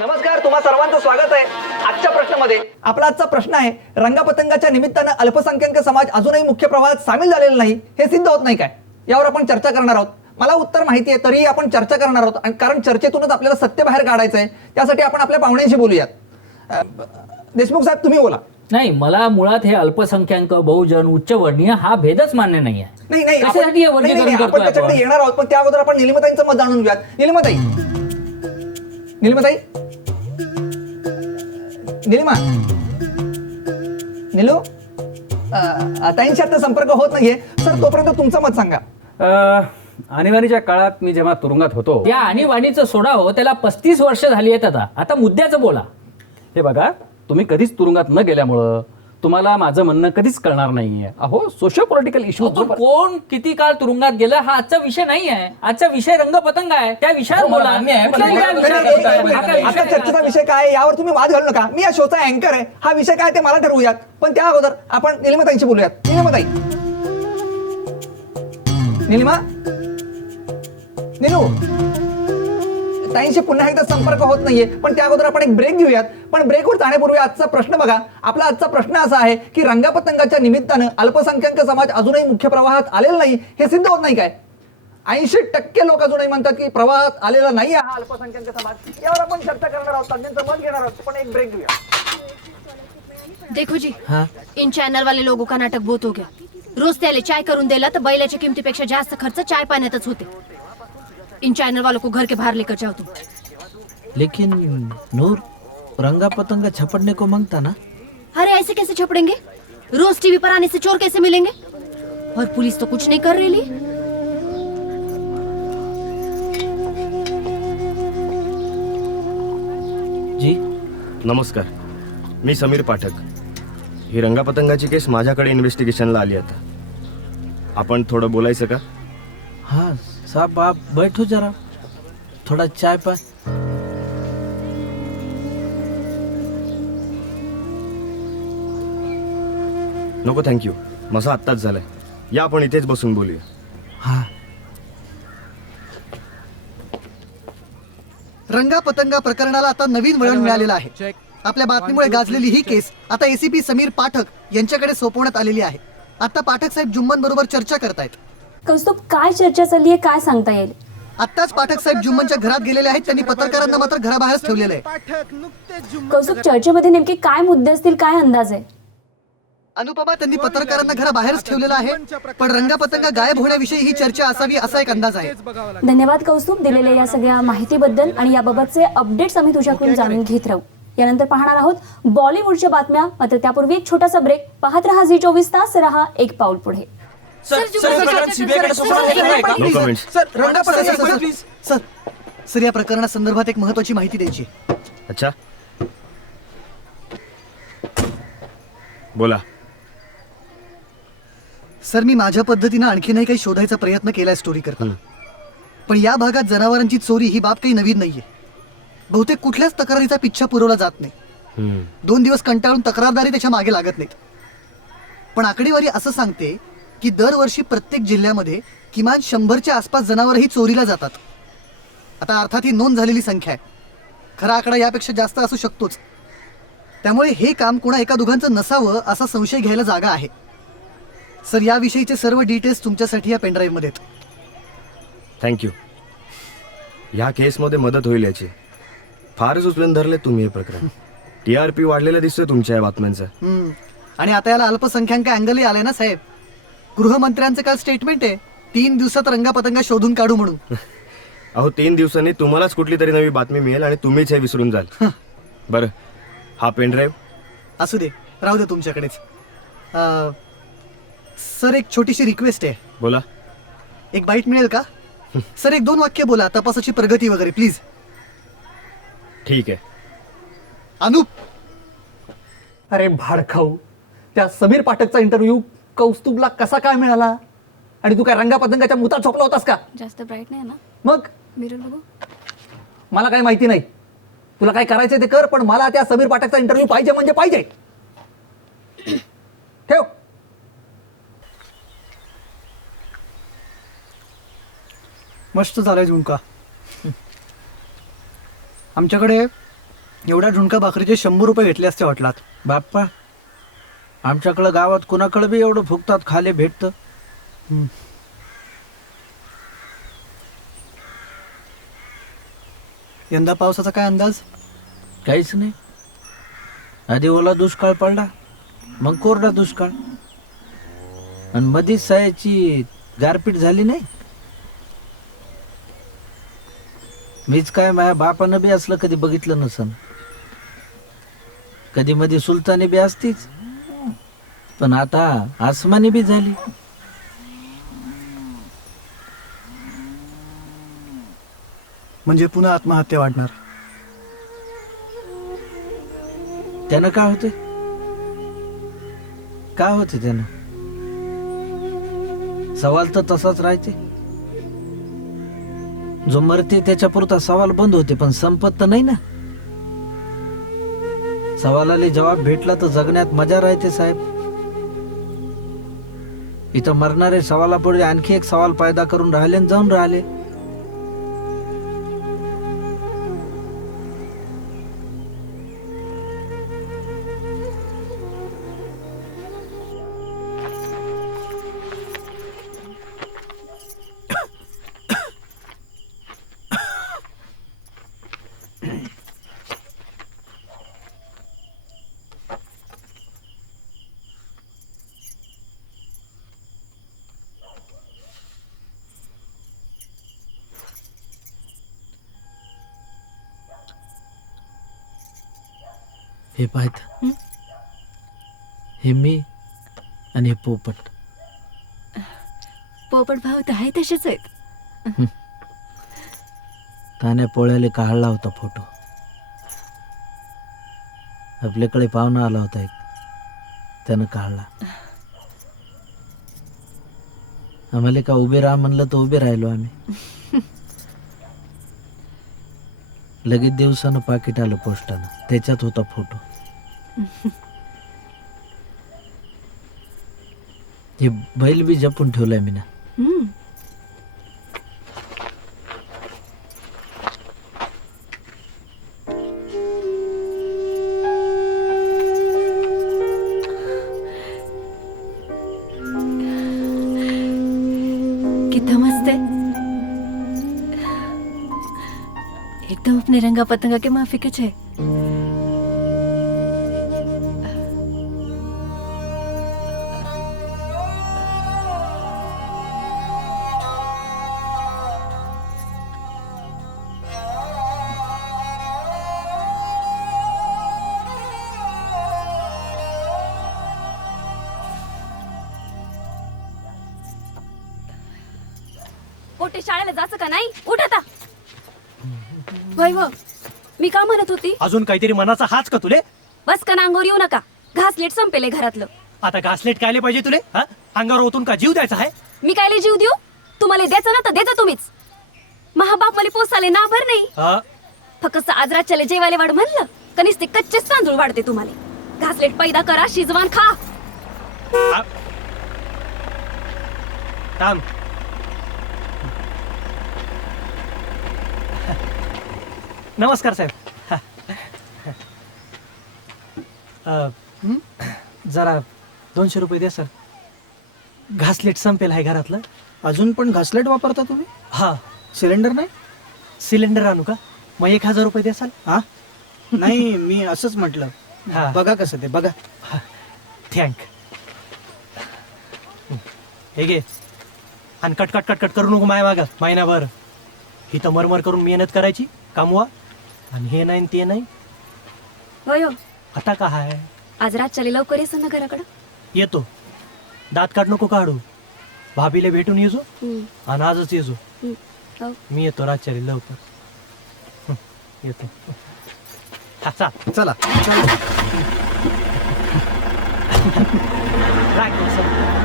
नमस्कार, तुम्हा सर्वांचं स्वागत आहे आजच्या प्रश्नामध्ये. आपला आजचा प्रश्न आहे, रंगपतंगाच्या निमित्तानं अल्पसंख्याक समाज अजूनही मुख्य प्रवाहात सामील झालेला नाही, हे सिद्ध होत नाही काय? यावर आपण चर्चा करणार आहोत. मला उत्तर माहिती आहे, तरीही आपण चर्चा करणार आहोत, आणि कारण चर्चेतूनच आपल्याला सत्य बाहेर काढायचं आहे. त्यासाठी आपण आपल्या पाहुण्यांशी बोलूयात. देशमुख साहेब, तुम्ही बोला. नाही, मला मुळात हे अल्पसंख्याक, बहुजन, उच्चवर्णीय हा भेदच मान्य नाही आहे. नाही कशासाठी हे वर्गीकरण आपण करतोय त्याच्याकडे आपण? येणार आहोत, पण त्या अगोदर आपण निलिमाताईंचं मत जाणून घेऊयात. निलिमाताई, निलिमा, निलू, ताईंशी आता संपर्क होत नाहीये सर. तोपर्यंत तुमचं मत सांगा. आणीबाणीच्या काळात मी जेव्हा तुरुंगात होतो, या आणीबाणीचं सोडा हो, त्याला 35 वर्ष झाली आहेत. आता मुद्द्याचं बोला. हे बघा, तुम्ही कधीच तुरुंगात न गेल्यामुळं तुम्हाला माझं म्हणणं कधीच कळणार नाहीये. अहो, सोशो पॉलिटिकल इश्यू पण कोण किती काळ तुरुंगात गेलं हा आजचा विषय नाही आहे. आजचा विषय रंगपतंग आहे. त्या विषयावर बोला. कुठल्याही या विषयावर बोलताय. हा काय आता विषय चर्चेचा विषय काय आहे, यावर तुम्ही वाद घालू नका. मी या शोचा अँकर आहे. हा विषय काय ते मला ठरवूयात, पण त्या अगोदर आपण निलिमाताईंशी बोलूयात. निलिमाताई, निलिमा, निलू, ताईंशी पुन्हा एकदा संपर्क होत नाहीये, पण त्या अगोदर आपण एक ब्रेक घेऊयात. पण ब्रेकवर जाण्यापूर्वी आजचा प्रश्न बघा. आपला आजचा प्रश्न असा आहे की रंगपतंगाच्या निमित्तानं अल्पसंख्याक समाज अजूनही मुख्य प्रवाहात आलेला नाही, हे सिद्ध होत नाही काय? 80% लोक अजूनही म्हणतात की प्रवाहात आलेला नाही हा अल्पसंख्याक समाज. यावर आपण चर्चा करणार आहोत, तज्ञांचं मत घेणार आहोत, पण एक ब्रेक घेऊया. देखो जी, इन चैनल वाले लोगों का नाटक बहुत हो गया. रोज त्याला चाय करून दिला तर बैलाच्या किमतीपेक्षा जास्त खर्च चाय पाण्यातच होते. इन चैनल वालों को घर के बाहर लेकर जाओ तुम. लेकिन नूर, रंगा पतंग छपड़ने को मांगता ना? अरे ऐसे कैसे छपड़ेंगे? रोज टीवी पर आने से चोर कैसे मिलेंगे? और पुलिस तो कुछ नहीं कर रही. जी नमस्कार, मी समीर पाठक. ही रंगापतंगाची केस माझ्याकडे इन्व्हेस्टिगेशनला आली आता. आपण थोडं बोलायचं का? हाँ साहब, आप बैठो जरा, थोड़ा चाय पाए. नको, थँक्यू. माझा आत्ताच झालाय. या आपण इथेच बसून बोलूया. हाँ. रंगापतंगा प्रकरणाला आता नवीन वळण मिळालेलं आहे. आपल्या बातमीमुळे गाजलेली ही केस आता एसीपी समीर पाठक यांच्याकडे सोपवण्यात आलेली आहे. आता पाठक साहेब जुम्मन बरोबर चर्चा करतायत. कौस्तुभ, काय चर्चा चालली आहे, काय सांगता येईल? आत्ताच पाठक साहेब जुम्मनच्या घरात गेलेले आहेत. त्यांनी पत्रकारांना मात्र घराबाहेरच ठेवलेलं आहे. कौस्तुभ, चर्चेमध्ये नेमके काय मुद्दे असतील, काय अंदाज आहे? अनुपमा, त्यांनी पत्रकारांना घराबाहेरच ठेवलेलं आहे, पण रंगापतंगा गायब होण्याविषयी ही चर्चा असावी असा एक अंदाज आहे. धन्यवाद कौस्तुभ, दिलेल्या या सगळ्या माहितीबद्दल. आणि याबाबतचे अपडेट्स आम्ही तुझ्याकडून जाणून घेत राहू. यानंतर पाहणार आहोत बॉलिवूडच्या बातम्या. मात्र त्यापूर्वी एक छोटासा ब्रेक. पाहत रहा झी24 तास, रहा एक पाऊल पुढे. No comments. सर, या प्रकरणासंदर्भात एक महत्वाची माहिती द्यायची. अच्छा, बोला. सर, मी माझ्या पद्धतीनं आणखीनही काही शोधायचा प्रयत्न केलाय स्टोरी करता. पण या भागात जनावरांची चोरी ही बाब काही नवीन नाहीये. बहुतेक कुठल्याच तक्रारीचा पिच्छा पुरवला जात नाही. 2 दिवस कंटाळून तक्रारदारी त्याच्या मागे लागत नाहीत. पण आकडेवारी असं सांगते की दरवर्षी प्रत्येक जिल्ह्यामध्ये किमान 100च्या आसपास जनावरही चोरीला जातात. आता अर्थात ही नोंद झालेली संख्या आहे. खरा आकडा यापेक्षा जास्त असू शकतोच. त्यामुळे हे काम कुणा एका दोघांचं नसावं असा संशय घ्यायला जागा आहे. सर, याविषयीचे सर्व डिटेल्स तुमच्यासाठी या पेनड्राईव्ह मध्ये आहेत. थँक्यू. ह्या केसमध्ये मदत होईल याची. फारच उचलून धरले तुम्ही हे प्रकरण. TRP वाढलेलं दिसतोय तुमच्या या बातम्यांचं. आणि आता याला अल्पसंख्याक अँगलही आलाय ना साहेब. गृहमंत्र्यांचं काल स्टेटमेंट आहे, 3 दिवसात रंगापतंगा शोधून काढू म्हणून. अहो, 3 दिवसांनी तुम्हालाच कुठली तरी नवी बातमी मिळेल आणि तुम्हीच हे विसरून जाल. बरं, हा पेनड्राईव्ह असू दे, राहू दे तुमच्याकडेच. सर, एक छोटीशी रिक्वेस्ट आहे. बोला. एक बाईट मिळेल का? सर, 1-2 वाक्य बोला, तपासाची प्रगती वगैरे प्लीज. ठीक आहे. अनुप, अरे भाडखाऊ, त्या समीर पाठकचा इंटरव्ह्यू कौस्तुभला कसा काय मिळाला? आणि तू काय रंगापतंगाच्या मुतात झोपला होतास का? जास्त ब्राईट नाही ना, मग मिरर बघू. मला काही माहिती नाही. तुला काय करायचं ते कर, पण मला त्या समीर पाठकचा इंटरव्ह्यू पाहिजे म्हणजे पाहिजे. ठेव. मस्त झालाय झुणका. आमच्याकडे एवढ्या झुणका भाकरीचे 100 रुपये घेतले असते हॉटलात. बाप्पा आमच्याकडं गावात कुणाकडं बी एवढं फुकतात खाले भेटतं. यंदा पावसाचा काय अंदाज? काहीच नाही. आधी ओला दुष्काळ पडला, मग कोरडा दुष्काळ, आणि मधीच सायाची गारपीट झाली नाही. मीच काय माझ्या बापानं बी असलं कधी बघितलं नसन. कधी मध्ये सुलतानी बी असतीच, पण आता आसमानी बी झाली. म्हणजे पुन्हा आत्महत्या वाढणार. त्यानं काय होते? काय होते त्यानं? सवाल तर तसाच राहते. जो मरते त्याच्या पुरता सवाल बंद होते, पण संपत तर नाही ना. सवालाला जवाब भेटला तर जगण्यात मजा राहते साहेब. इथं मरणारे सवालापुढे आणखी एक सवाल पैदा करून राहिले आणि जाऊन राहिले. हे पाहत, हे मी आणि हे पोपट. पोपट भाऊ तर आहे तसेच आहेत. ताण्या पोळ्याला काढला होता फोटो. आपल्याकडे पाहुणा आला होता एक, त्यानं काढला. आम्हाला का उभे राहा म्हणलं तर उभे राहिलो आम्ही. लगेच दिवसानं पाकिट आलं पोस्टानं, त्याच्यात होता फोटो. हे बैल बी जपून ठेवलंय मी ना. कितना मस्त है. एकदम अपने रंगा पतंगा के माफिक है. पोटे शाळेला जायचं का नाही? उठ आता. वैभव, मी का म्हणत होती? अजून काहीतरी मनाचा हाच का तुले? बस का अंगावर येऊ नका. घासलेट संपेले घरातलं. आता घासलेट कायले पाहिजे तुले? हा? अंगावर ओतून का जीव द्यायचा आहे? मी कायले जीव देऊ? तुम्हाला द्यायचं ना तर द्यायचं तुम्हीच. महाबाप मला पोसाले ना भर नाही. हा? फक्त आज रातच्याला जेवायला वाढ म्हणलं कनिस ते कच्चेच तांदूळ वाढते तुम्हाला. घासलेट पैदा करा, शिजवान खा. थांब. नमस्कार साहेब. जरा 200 रुपये द्या सर. घासलेट संपेल आहे घरातलं. अजून पण घासलेट वापरता तुम्ही? हा. सिलेंडर नाही? सिलेंडर आणू का? मग 1000 रुपये द्याल? हा नाही, मी असंच म्हटलं. हा. बघा कसं ते बघा. थँक. हे घे. आणि कट करू नको माय मागं महिनाभर. इथं मरमर करून मेहनत करायची, कामवा, आणि हे नाही ते नाही. होय हो. आता का आहे? आज रातच्याला लवकर येसन ना घराकडं. येतो. दात काढ नको काढू. भाभीला भेटून येजो आणि आजच येजो. हो. मी येतो रातच्याला लवकर. येतो. हा, चाल. चला. राख, सर.